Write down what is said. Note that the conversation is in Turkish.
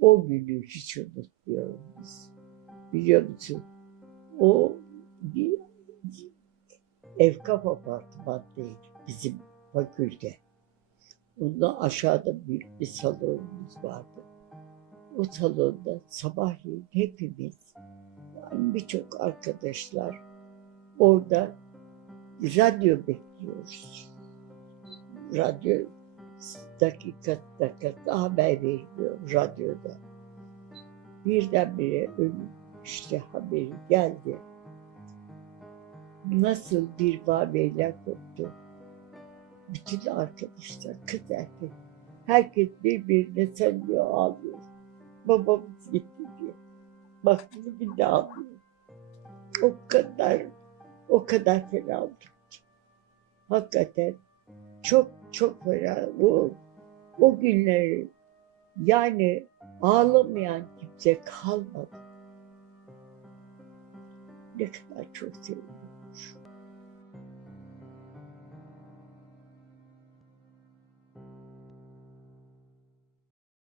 O günü hiç unutmuyorum biz. Biliyor musun? O bir Evkaf apartmandaydı bizim fakülte. Ondan aşağıda büyük bir salonumuz vardı. O salonda sabahleyin hepimiz, yani birçok arkadaşlar orada radyo bekliyoruz. Radyo dakika dakika haber veriliyor radyoda. Birdenbire ölüm işte haberi geldi. Nasıl bir vabeyle koptu. Bütün arkadaşlar kız erkek. Herkes birbirine sarılıyor ağlıyor. Babamız gitti diye. Bak bunu bir de ağlıyor. O kadar, o kadar fena oldum ki. Hakikaten çok çok fena. O, o günleri yani ağlamayan kimse kalmadı. Ne kadar çok seviyorum.